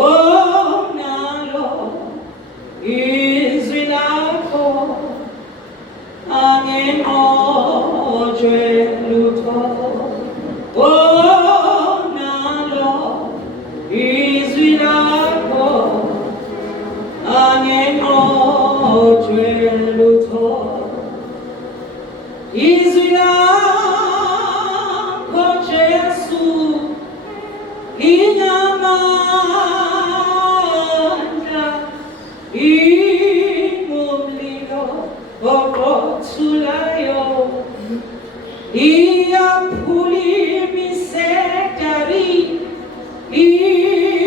Oh, izwi lakho angenqotshwe lutho. Oh, nalo izwi lakho angenqotshwe lutho. Izwi lakho Jesu inamandla, ingumlilo oqothulayo, iyaphulima isedari,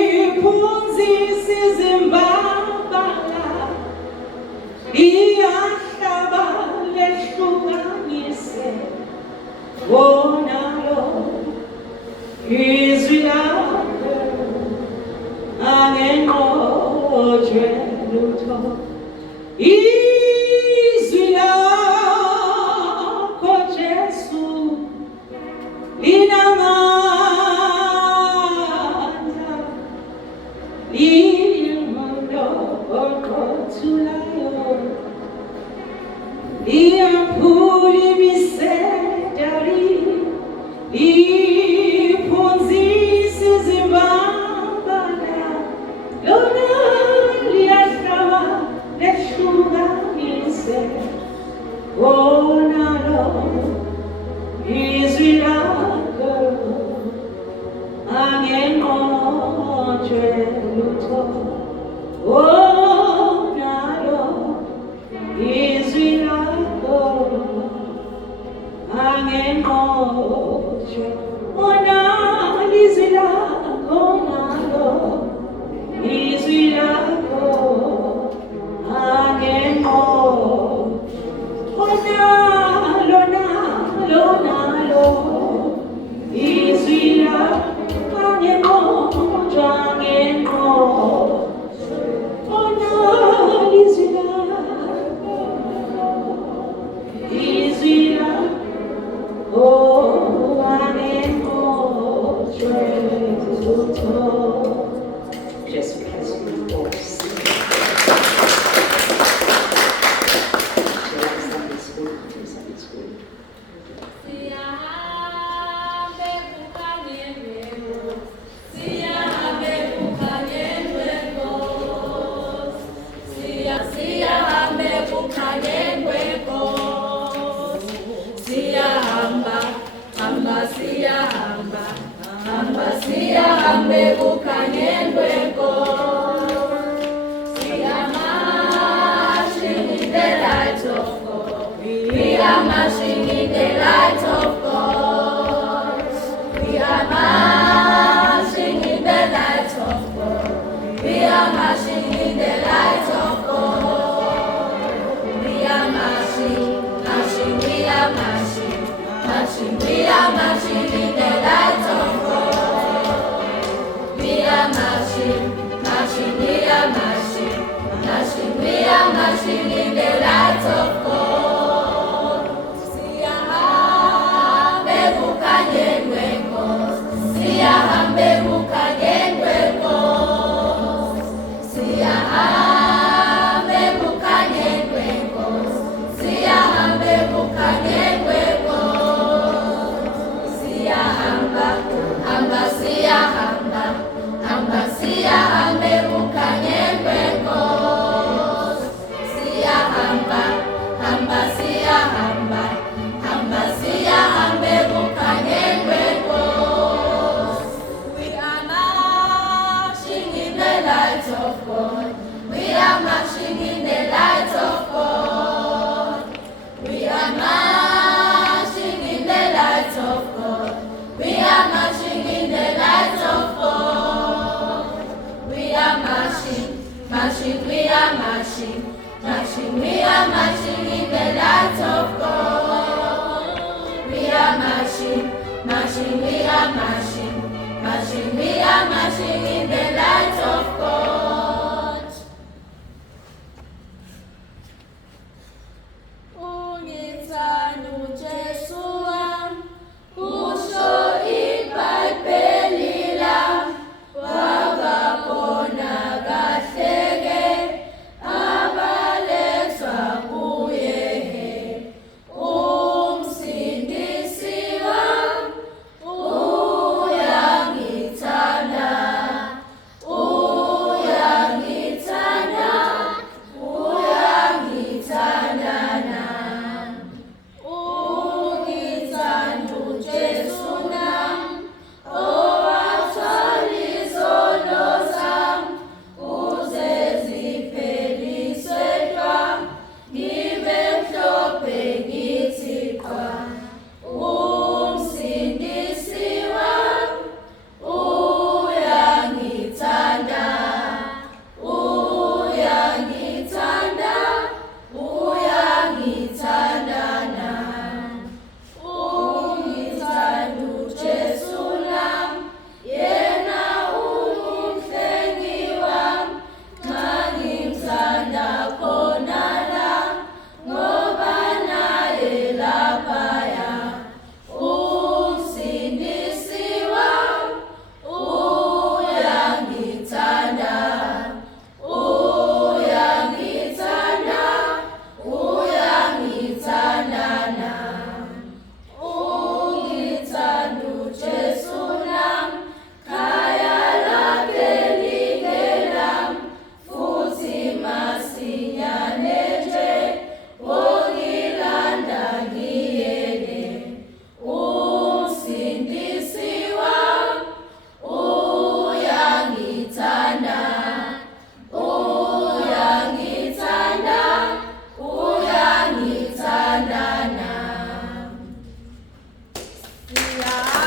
iphunzisa izimbabala, iyahlaba lehlukanise. Wona lo izwi lakho angenqotshwe lutho. Izwi lakho Jesu linamandla, lingumlilo oqothulayo, liyaphulima isedari, liphunzisa izimbabala, lona liyahlaba lehlukanise. Wona lo izwi lakho angenqotshwe lutho. Wona lo izwi lakho angenqotshwe. Wona izwi lakho, nalo izwi lakho angenqotshwe. Nalo izwi lakho angenqotshwe, angenqotshwe. Wona izwi lakho, izwi lakho angenqotshwe lutho. Jesu Kristu Nkosi. Siyahambe kukhanyeni kwenkosi, siyamashing in the light of God. We are marching in the light of God. We are marching in the light of God. We are marching in the light of God. We are marching, marching, we are marching, marching, we are marching in the light of God. We are marching, marching, we are marching, marching, we are marching in the light of God. Siyahambe kukhanyeni kwenkosi, siyahambe kukhanyeni kwenkosi, siyahambe kukhanyeni kwenkosi, siyahambe kukhanyeni kwenkosi, siyahamba, hamba, siyahamba, hamba, siyahambe kukhanyeni kwenkosi, siyahamba, hamba, siyahamba, hamba, siyahambe kukhanyeni kwenkosi. We are marching in the light of God. We are marching in the light of God. We are marching in the light of God. We are marching in the light of God. We are marching, marching, we are marching, marching, we are marching in the light of God. We are marching, marching, we are marching, marching, we are marching in the light of God. Ungithanda uJesu wami, usho iBhayibheli lami, wabakhona kahle-ke. siyahamba